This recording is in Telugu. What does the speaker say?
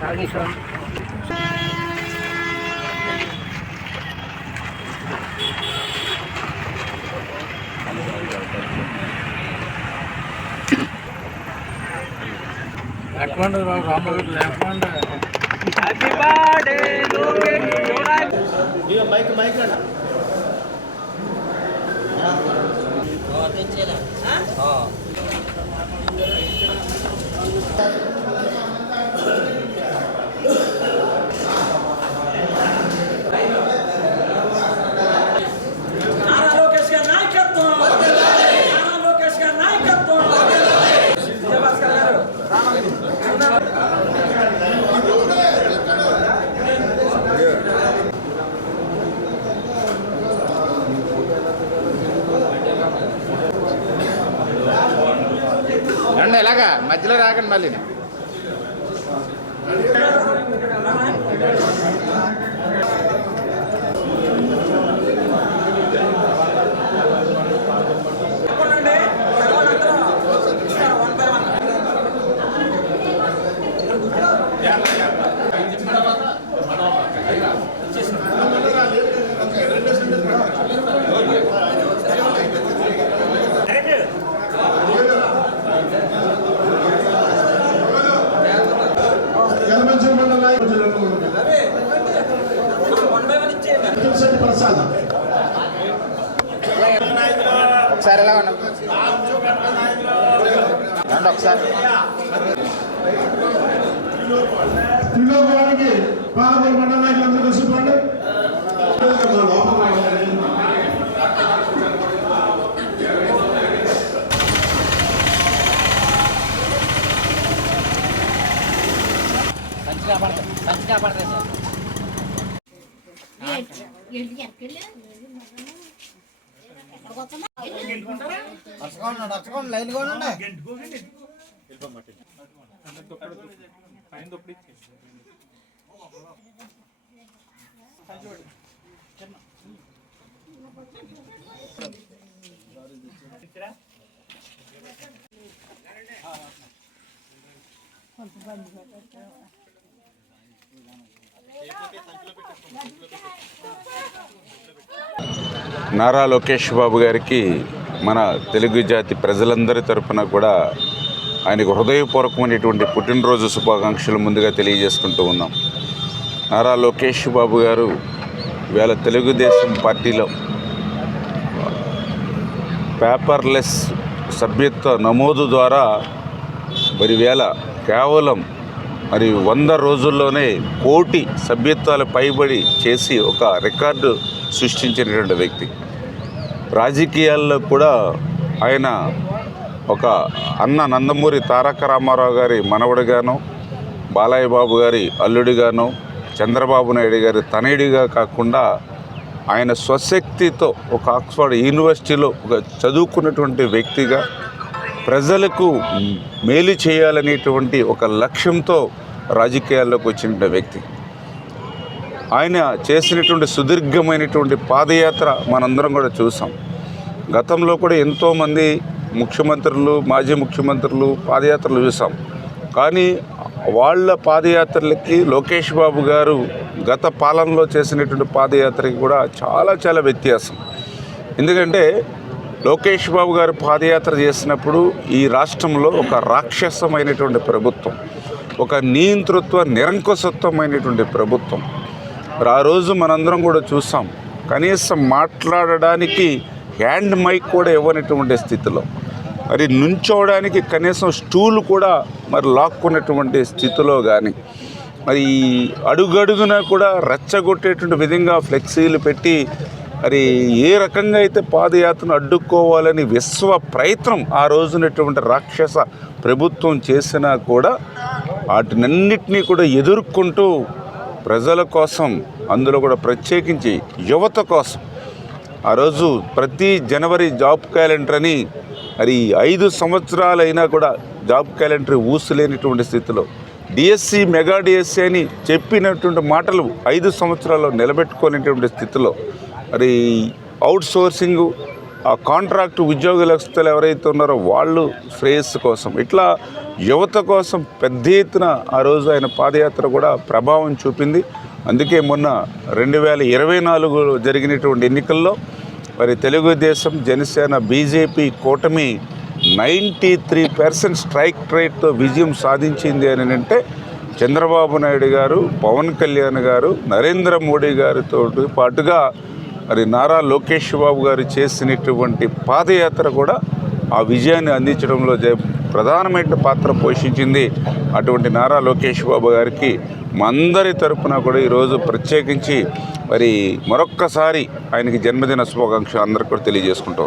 హ్యాపీ బర్త్డే మైక్ మైక్ అన్న రండి ఎలాగా మధ్యలో రాకండి మళ్ళీ ఒకసారి ఎలా ఉన్నాం రండి ఒకసారి మండల నాయకులందరూ చూసుకోండి. నడుచుకోండి లైన్ కూడా నారా లోకేష్ బాబు గారికి మన తెలుగు జాతి ప్రజలందరి తరఫున కూడా ఆయనకు హృదయపూర్వకమైనటువంటి పుట్టినరోజు శుభాకాంక్షలు ముందుగా తెలియజేసుకుంటూ ఉన్నాం. నారా లోకేష్ బాబు గారు ఇవాళ తెలుగుదేశం పార్టీలో పేపర్లెస్ సభ్యత్వ నమోదు ద్వారా మరి వేళ కేవలం 100 రోజుల్లోనే 1 కోటి సభ్యత్వాలు పైబడి చేసి ఒక రికార్డు సృష్టించినటువంటి వ్యక్తి. రాజకీయాల్లో కూడా ఆయన ఒక అన్న నందమూరి తారక రామారావు గారి మనవడిగాను, బాలయ్య బాబు గారి అల్లుడిగాను, చంద్రబాబు నాయుడు గారి తనయుడిగా కాకుండా ఆయన స్వశక్తితో ఒక ఆక్స్ఫర్డ్ యూనివర్సిటీలో ఒక చదువుకున్నటువంటి వ్యక్తిగా ప్రజలకు మేలు చేయాలనేటువంటి ఒక లక్ష్యంతో రాజకీయాల్లోకి వచ్చిన వ్యక్తి. ఆయన చేసినటువంటి సుదీర్ఘమైనటువంటి పాదయాత్ర మనందరం కూడా చూసాం. గతంలో కూడా ఎంతోమంది ముఖ్యమంత్రులు, మాజీ ముఖ్యమంత్రులు పాదయాత్రలు చూసాం. కానీ వాళ్ళ పాదయాత్రలకి లోకేష్ బాబు గారు గత పాలనలో చేసినటువంటి పాదయాత్రకి కూడా చాలా వ్యత్యాసం. ఎందుకంటే లోకేష్ బాబు గారు పాదయాత్ర చేసినప్పుడు ఈ రాష్ట్రంలో ఒక రాక్షసమైనటువంటి ప్రభుత్వం, ఒక నియంతృత్వ నిరంకుశత్వమైనటువంటి ప్రభుత్వం. మరి ఆ రోజు మనందరం కూడా చూసాం. కనీసం మాట్లాడడానికి హ్యాండ్ మైక్ కూడా ఇవ్వనటువంటి స్థితిలో, మరి నుంచోవడానికి కనీసం స్టూల్ కూడా మరి లాక్కున్నటువంటి స్థితిలో కానీ, మరి అడుగడుగున కూడా రెచ్చగొట్టేటువంటి విధంగా ఫ్లెక్సీలు పెట్టి మరి ఏ రకంగా అయితే పాదయాత్రను అడ్డుకోవాలని విశ్వ ప్రయత్నం ఆ రోజునటువంటి రాక్షస ప్రభుత్వం చేసినా కూడా వాటినన్నిటినీ కూడా ఎదుర్కొంటూ ప్రజల కోసం, అందులో కూడా ప్రత్యేకించి యువత కోసం ఆ రోజు ప్రతి జనవరి జాబ్ క్యాలెండర్ అని మరి 5 సంవత్సరాలైనా కూడా జాబ్ క్యాలెండర్ ఊసలేనిటువంటి స్థితిలో డిఎస్సి మెగా డిఎస్సి అని చెప్పినటువంటి మాటలు 5 సంవత్సరాల్లో నిలబెట్టుకునేటువంటి స్థితిలో మరి అవుట్ సోర్సింగు ఆ కాంట్రాక్ట్ ఉద్యోగస్తులు ఎవరైతే ఉన్నారో వాళ్ళు శ్రేయస్సు కోసం, ఇట్లా యువత కోసం పెద్ద ఎత్తున ఆ రోజు ఆయన పాదయాత్ర కూడా ప్రభావం చూపింది. అందుకే మొన్న 2024 జరిగినటువంటి ఎన్నికల్లో మరి తెలుగుదేశం, జనసేన, బీజేపీ కూటమి 93% స్ట్రైక్ రేట్తో విజయం సాధించింది అని అంటే చంద్రబాబు నాయుడు గారు, పవన్ కళ్యాణ్ గారు, నరేంద్ర మోడీ గారితో పాటుగా మరి నారా లోకేష్ బాబు గారు చేసినటువంటి పాదయాత్ర కూడా ఆ విజయాన్ని అందించడంలో ప్రధానమైన పాత్ర పోషించింది. అటువంటి నారా లోకేష్ బాబు గారికి మా అందరి తరపున కూడా ఈరోజు ప్రత్యేకించి మరి మరొక్కసారి ఆయనకి జన్మదిన శుభాకాంక్షలు అందరికీ కూడా తెలియజేసుకుంటాం.